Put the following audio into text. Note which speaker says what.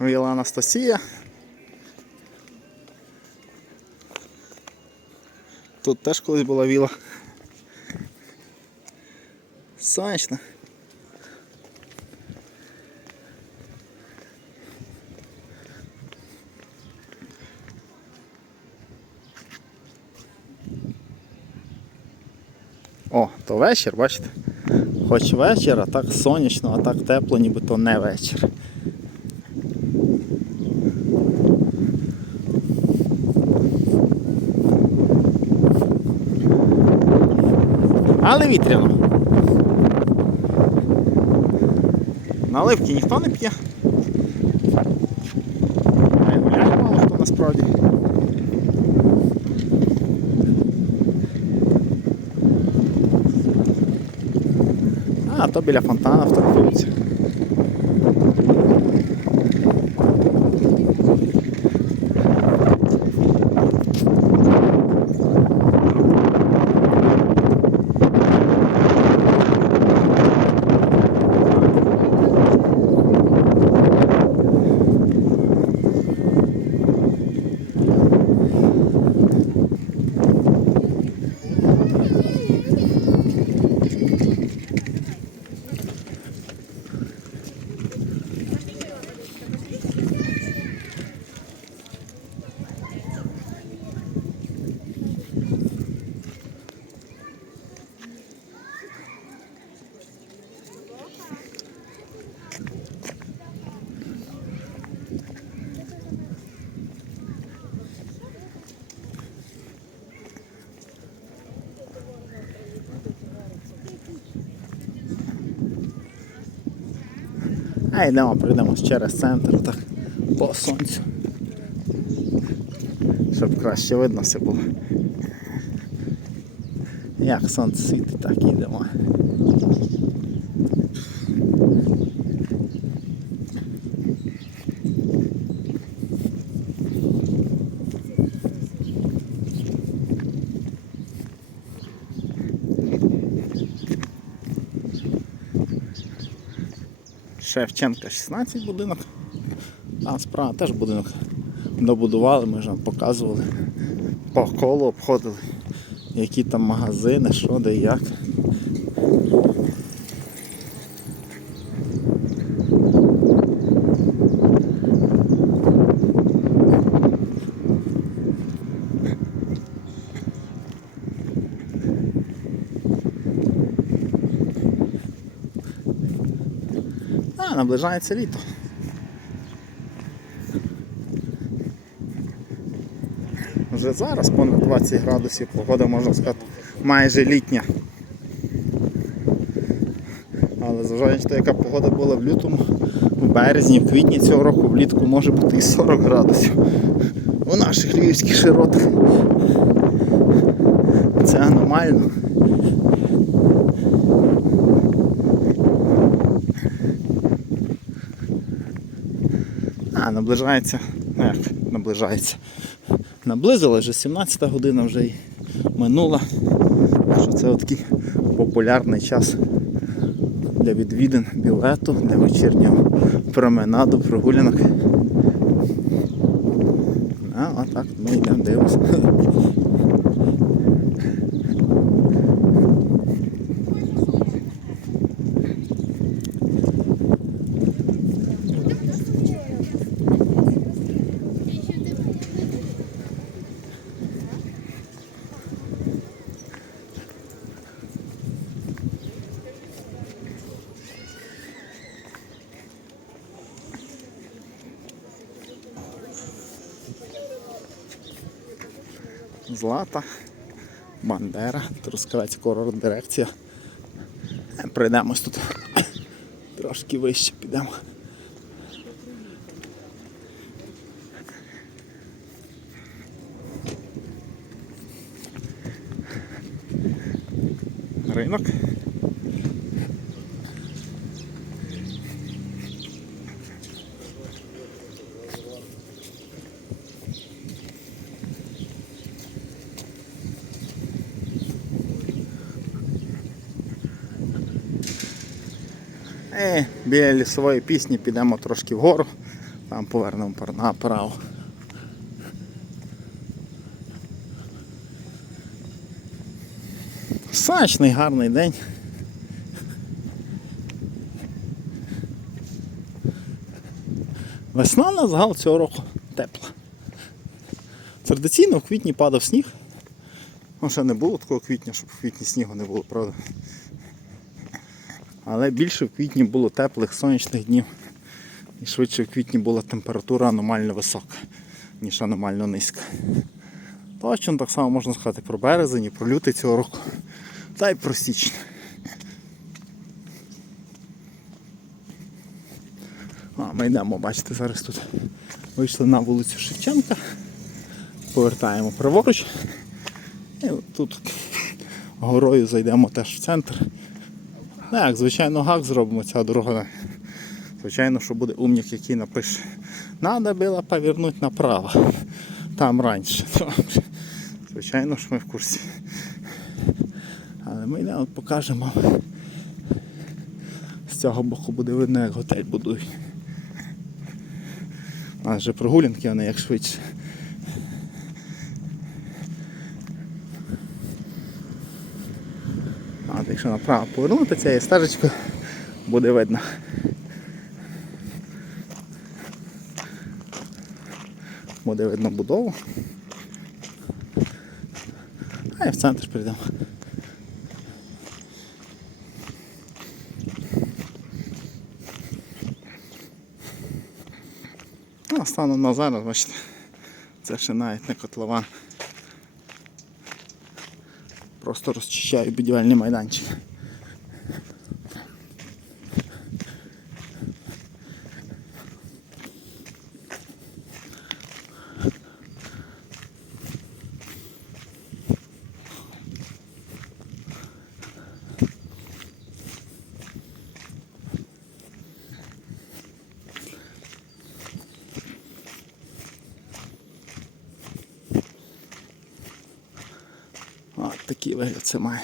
Speaker 1: Віла Анастасія. Тут теж колись була віла. Сонячно. О, то вечір, бачите? Хоч вечір, а так сонячно, а так тепло, ніби то не вечір. Але вітряно. Наливки ніхто не п'є. А й мало хто насправді. А, то біля фонтана вторгуються. А йдемо, прийдемо через центр так по сонцю. Щоб краще видно все було. Як сонце світить, так і йдемо. Шевченка 16 будинок. А справа теж будинок добудували, ми ж вам показували. По колу обходили, які там магазини, що де як. А, наближається літо. Вже зараз понад 20 градусів, погода можна сказати майже літня. Але зважаючи те, яка погода була в лютому, в березні, в квітні цього року влітку може бути і 40 градусів. У наших львівських широтах. Це аномально. А, наближається. Ну як наближається. Наблизила вже 17 година вже й минула. Що це такий популярний час для відвідин білету, для вечірнього променаду, прогулянок. А, отак ми йдемо дивимося. Злата, Бандера, Трускавець корор дирекція. Е, Прийдемось тут трошки вище підемо. Ринок. І біля лісової пісні підемо трошки вгору, Там повернемо направо. Сонячний гарний день. Весна на загал цього року тепла. Традиційно в квітні падав сніг. Ну, ще не було такого квітня, щоб в квітні снігу не було, правда. Але більше в квітні було теплих сонячних днів. І швидше в квітні була температура аномально висока, ніж аномально низька. Точно так само можна сказати про березень і про лютий цього року. Та й про січень. А, ми йдемо, бачите, зараз тут вийшли на вулицю Шевченка, повертаємо праворуч. І тут горою зайдемо теж в центр. Ну, як, звичайно, гак зробимо ця дорога. Звичайно, що буде умник, який напише. Надо було повернути направо. Там раніше. Звичайно, що ми в курсі. Але ми йдемо, покажемо. З цього боку буде видно, як готель будують. У нас же прогулянки, вони як швидше. А, от якщо направо повернути цією стежечкою, буде видно. Буде видно будову. А і в центр прийдемо. А станом на зараз, бачите, це ще навіть не котлован. Просто розчищаю будівельний майданчик. Такий вигляд це має.